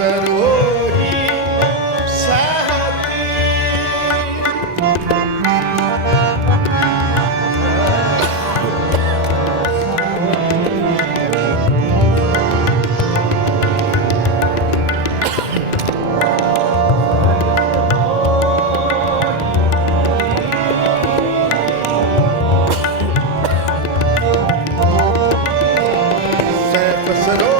ਸਰੋਹੀ ਸਹਤੀ ਸਰੋਹੀ